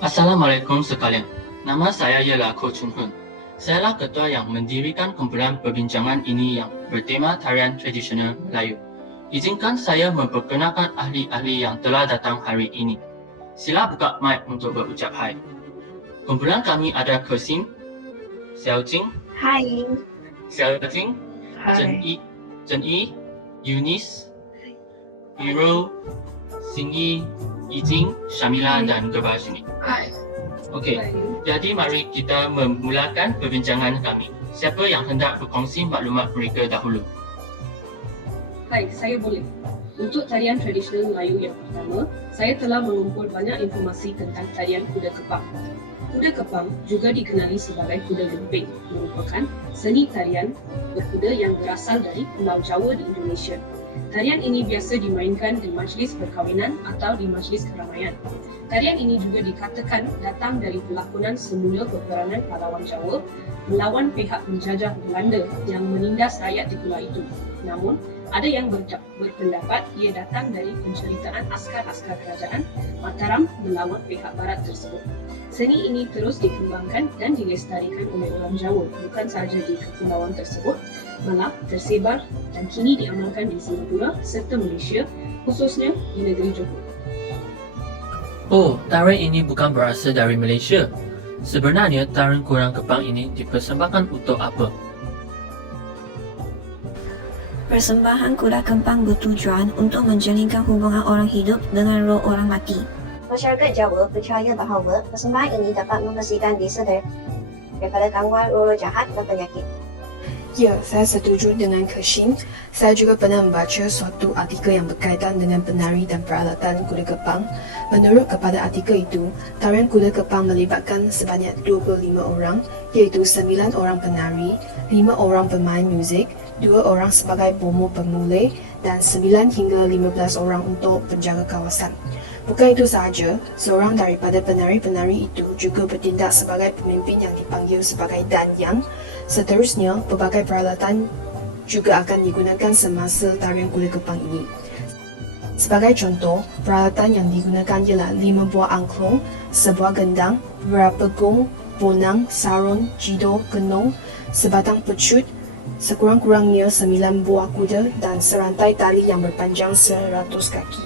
Assalamualaikum sekalian. Nama saya ialah Ko Chun Hun. Sayalah ketua yang mendirikan kumpulan perbincangan ini yang bertema tarian tradisional Melayu. Izinkan saya memperkenalkan ahli-ahli yang telah datang hari ini. Sila buka mic untuk berucap hai. Kumpulan kami ada Kesim, Xiao Jing, Hai. Xiao Jing, Zhen Yi, Eunice, Hero, Xingyi, Yijing, Shamila dan Gebashini. Hai. Okey, jadi mari kita memulakan perbincangan kami. Siapa yang hendak berkongsi maklumat mereka dahulu? Hai, saya boleh. Untuk tarian tradisional Melayu yang pertama, saya telah mengumpul banyak informasi tentang tarian kuda kepang. Kuda kepang juga dikenali sebagai kuda lumping, merupakan seni tarian berkuda yang berasal dari Pulau Jawa di Indonesia. Tarian ini biasa dimainkan di majlis perkahwinan atau di majlis keramaian. Tarian ini juga dikatakan datang dari pelakonan semula peperangan pahlawan Jawa melawan pihak penjajah Belanda yang menindas rakyat di pulau itu. Namun, ada yang berpendapat ia datang dari penceritaan askar-askar kerajaan Mataram melawan pihak barat tersebut. Seni ini terus dikembangkan dan dilestarikan oleh orang Jawa, bukan sahaja di kepulauan tersebut, malah tersebar dan kini diamalkan di Singapura serta Malaysia, khususnya di negeri Johor. Oh, tarian ini bukan berasal dari Malaysia. Sebenarnya tarian kurang kepang ini dipersembahkan untuk apa? Persembahan kuda kempang bertujuan untuk menjalinkan hubungan orang hidup dengan roh orang mati. Masyarakat Jawa percaya bahawa persembahan ini dapat membersihkan desa daripada gangguan roh jahat dan penyakit. Ya, saya setuju dengan Kesim. Saya juga pernah membaca suatu artikel yang berkaitan dengan penari dan peralatan kuda kepang. Menurut kepada artikel itu, tarian kuda kepang melibatkan sebanyak 25 orang, iaitu 9 orang penari, 5 orang pemain muzik, 2 orang sebagai bomo pemulih dan 9 hingga 15 orang untuk penjaga kawasan. Bukan itu sahaja, seorang daripada penari-penari itu juga bertindak sebagai pemimpin yang dipanggil sebagai danyang. Seterusnya, pelbagai peralatan juga akan digunakan semasa tarian kuda kepang ini. Sebagai contoh, peralatan yang digunakan ialah 5 buah angklung, sebuah gendang, beberapa gong, bonang, sarung, jido, kenong, sebatang pecut, sekurang-kurangnya 9 buah kuda dan serantai tali yang berpanjang 100 kaki.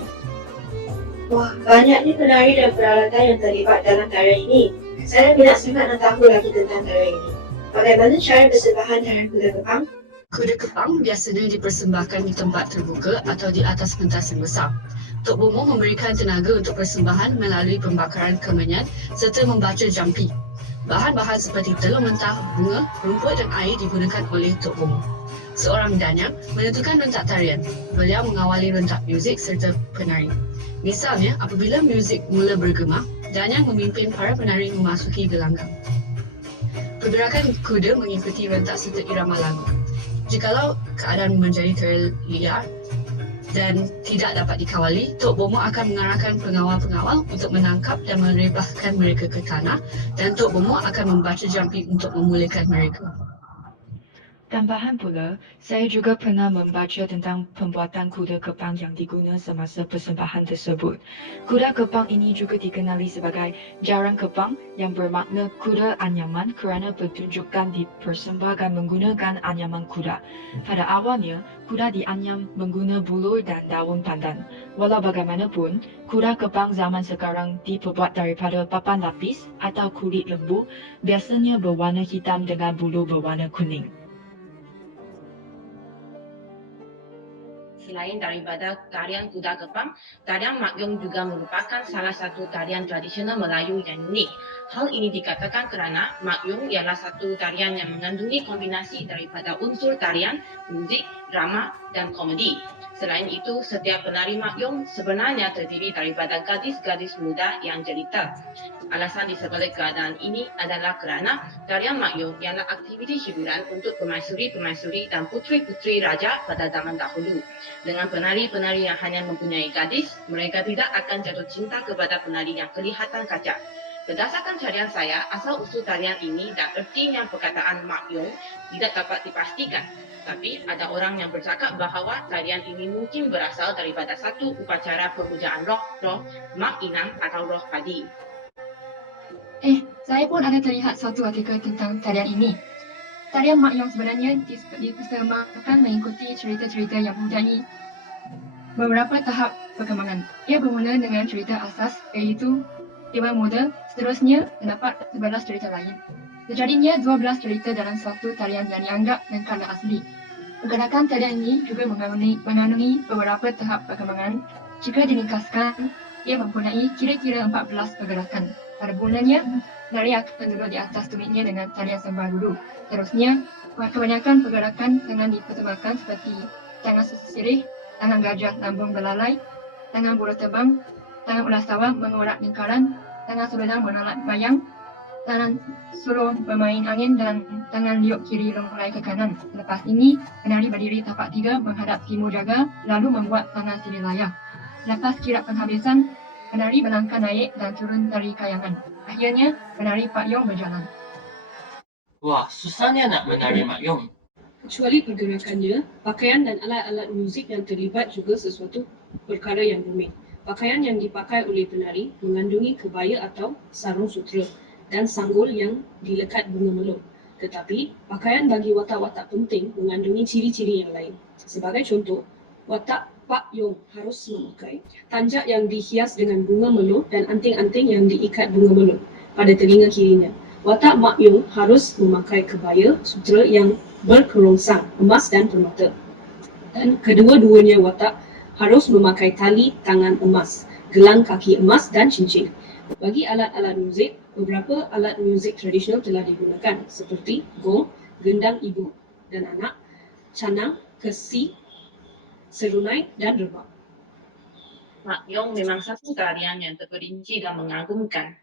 Wah, banyaknya penari dan peralatan yang terlibat dalam tarian ini. Saya minat sangat nak tahu lagi tentang tarian ini. Bagaimana cara persembahan tarian kuda kepang? Kuda kepang biasanya dipersembahkan di tempat terbuka atau di atas pentas yang besar. Tok Bomo memberikan tenaga untuk persembahan melalui pembakaran kemenyan serta membaca jampi. Bahan-bahan seperti telur mentah, bunga, rumput dan air digunakan oleh Tok Bomo. Seorang danyang menentukan rentak tarian. Beliau mengawali rentak muzik serta penari. Misalnya, apabila muzik mula bergema, danyang memimpin para penari memasuki gelanggang. Pergerakan kuda mengikuti rentak serta irama lagu. Jikalau keadaan menjadi terliar dan tidak dapat dikawali, Tok Bomo akan mengarahkan pengawal-pengawal untuk menangkap dan merebahkan mereka ke tanah dan Tok Bomo akan membaca jampi untuk memulihkan mereka. Tambahan pula, saya juga pernah membaca tentang pembuatan kuda kepang yang diguna semasa persembahan tersebut. Kuda kepang ini juga dikenali sebagai jarang kepang yang bermakna kuda anyaman kerana pertunjukan dipersembahkan menggunakan anyaman kuda. Pada awalnya, kuda dianyam mengguna bulur dan daun pandan. Walau bagaimanapun, kuda kepang zaman sekarang diperbuat daripada papan lapis atau kulit lembu, biasanya berwarna hitam dengan bulu berwarna kuning. Selain daripada tarian kuda kepang, tarian makyong juga merupakan salah satu tarian tradisional Melayu yang unik. Hal ini dikatakan kerana makyong ialah satu tarian yang mengandungi kombinasi daripada unsur tarian, muzik, drama dan komedi. Selain itu, setiap penari makyong sebenarnya terdiri daripada gadis-gadis muda yang jelita. Alasan di sebalik keadaan ini adalah kerana tarian makyong ialah aktiviti hiburan untuk permaisuri-permaisuri dan puteri-puteri raja pada zaman dahulu. Dengan penari-penari yang hanya mempunyai gadis, mereka tidak akan jatuh cinta kepada penari yang kelihatan kacak. Berdasarkan carian saya, asal-usul tarian ini dan ertinya perkataan makyong tidak dapat dipastikan. Tapi ada orang yang bercakap bahawa tarian ini mungkin berasal daripada satu upacara pemujaan roh Mak Inang atau roh padi. Saya pun ada terlihat suatu artikel tentang tarian ini. Tarian Mak Yong sebenarnya dipersembahkan mengikuti cerita-cerita yang mempunyai beberapa tahap perkembangan. Ia bermula dengan cerita asas iaitu Dewa Muda, seterusnya terdapat 11 cerita lain. Terjadinya 12 cerita dalam suatu tarian yang dianggap dan asli. Pergerakan tarian ini juga mengandungi beberapa tahap perkembangan. Jika diringkaskan, ia mempunyai kira-kira 14 pergerakan. Pada mulanya, penari akan duduk di atas tumitnya dengan tarian sembah dulu. Terusnya, kebanyakan pergerakan tangan dipersembahkan seperti tangan sisirih, tangan gajah lambung belalai, tangan bola terbang, tangan ulas sawah mengorak lingkaran, tangan sumedang menolak bayang, tangan suruh bermain angin dan tangan liuk kiri lomai ke kanan. Lepas ini, penari berdiri tapak 3 menghadap timur jaga, lalu membuat tangan sili layar. Lepas kirap penghabisan, penari melangkah naik dan turun tari kayangan. Akhirnya, penari Pak Yong berjalan. Wah, susahnya nak menari Mak Yong. Kecuali pergerakannya, pakaian dan alat-alat muzik yang terlibat juga sesuatu perkara yang rumit. Pakaian yang dipakai oleh penari mengandungi kebaya atau sarung sutera dan sanggul yang dilekat bunga melon. Tetapi, pakaian bagi watak-watak penting mengandungi ciri-ciri yang lain. Sebagai contoh, watak Pak Yong harus memakai tanjak yang dihias dengan bunga melon dan anting-anting yang diikat bunga melon pada telinga kirinya. Watak Mak Yong harus memakai kebaya sutera yang berkerongsang emas dan permata. Dan kedua-duanya watak harus memakai tali tangan emas, gelang kaki emas dan cincin. Bagi alat-alat muzik, beberapa alat muzik tradisional telah digunakan seperti gong, gendang ibu dan anak, canang, kesi, serunai dan rebab. Mak Yong memang satu tarian yang terperinci dan mengagumkan.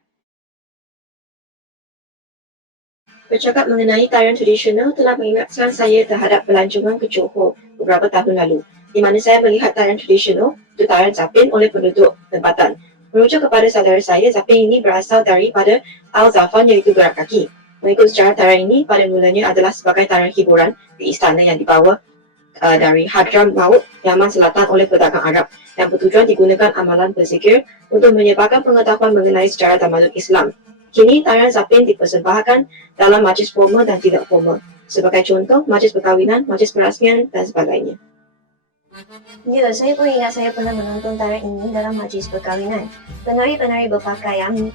Bercakap mengenai tarian tradisional telah mengingatkan saya terhadap pelancongan ke Johor beberapa tahun lalu, di mana saya melihat tarian tradisional itu tarian zapin oleh penduduk tempatan. Merujuk kepada saudara saya, zapin ini berasal daripada Al-Zafan iaitu gerak kaki. Mengikut sejarah tarian ini pada mulanya adalah sebagai tarian hiburan di istana yang dibawa dari Hadramaut, Yaman Selatan oleh pedagang Arab yang bertujuan digunakan amalan berzikir untuk menyebarkan pengetahuan mengenai sejarah tamadun Islam. Kini tarian zapin dipersembahkan dalam majlis formal dan tidak formal. Sebagai contoh, majlis perkahwinan, majlis perasmian dan sebagainya. Ya, saya pun ingat saya pernah menonton tarian ini dalam majlis perkahwinan. Penari-penari berpakaian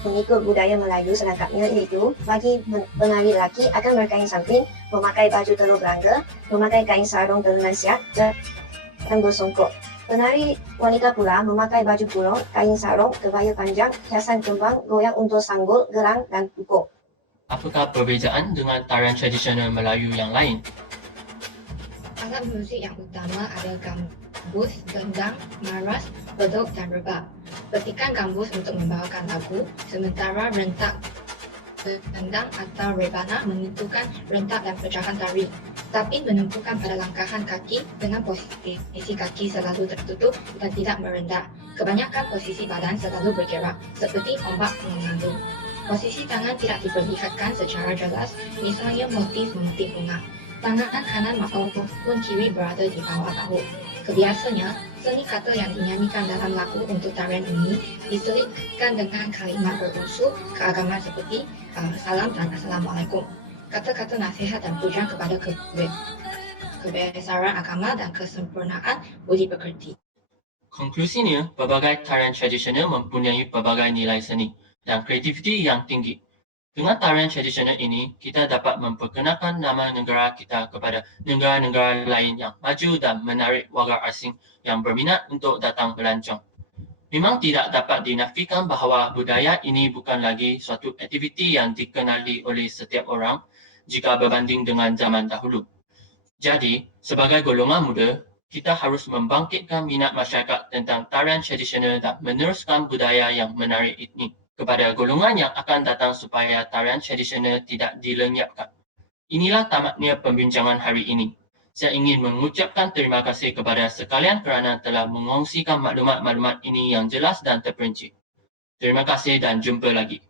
mengikut budaya Melayu selengkapnya iaitu bagi penari lelaki akan berkain samping, memakai baju telur belanga, memakai kain sarung tenunan siap dan bersongkok. Penari wanita pula memakai baju pulung, kain sarung, kebaya panjang, hiasan kembang, goyang untuk sanggul, gerang dan pukul. Apakah perbezaan dengan tarian tradisional Melayu yang lain? Alat muzik yang utama ada gambus, gendang, maras, beduk dan rebab. Petikan gambus untuk membawakan lagu, sementara rentak gendang atau rebana menentukan rentak dan pecahan tari. Tapi menentukan pada langkahan kaki dengan posisi kaki selalu tertutup dan tidak merendah. Kebanyakan posisi badan selalu bergerak seperti ombak mengandung. Posisi tangan tidak diperlihatkan secara jelas, misalnya motif bunga. Tangan kanan maupun kiri berada di bawah bahu. Kebiasanya, seni kata yang dinyanyikan dalam lagu untuk tarian ini diselipkan dengan kalimat berunsur keagamaan seperti salam dan assalamualaikum. Kata-kata nasihat dan pujian kepada kebesaran agama dan kesempurnaan budi pekerti. Konklusinya, berbagai tarian tradisional mempunyai berbagai nilai seni dan kreativiti yang tinggi. Dengan tarian tradisional ini, kita dapat memperkenalkan nama negara kita kepada negara-negara lain yang maju dan menarik warga asing yang berminat untuk datang melancong. Memang tidak dapat dinafikan bahawa budaya ini bukan lagi suatu aktiviti yang dikenali oleh setiap orang jika berbanding dengan zaman dahulu. Jadi, sebagai golongan muda, kita harus membangkitkan minat masyarakat tentang tarian tradisional dan meneruskan budaya yang menarik ini kepada golongan yang akan datang supaya tarian tradisional tidak dilenyapkan. Inilah tamatnya pembincangan hari ini. Saya ingin mengucapkan terima kasih kepada sekalian kerana telah mengongsikan maklumat-maklumat ini yang jelas dan terperinci. Terima kasih dan jumpa lagi.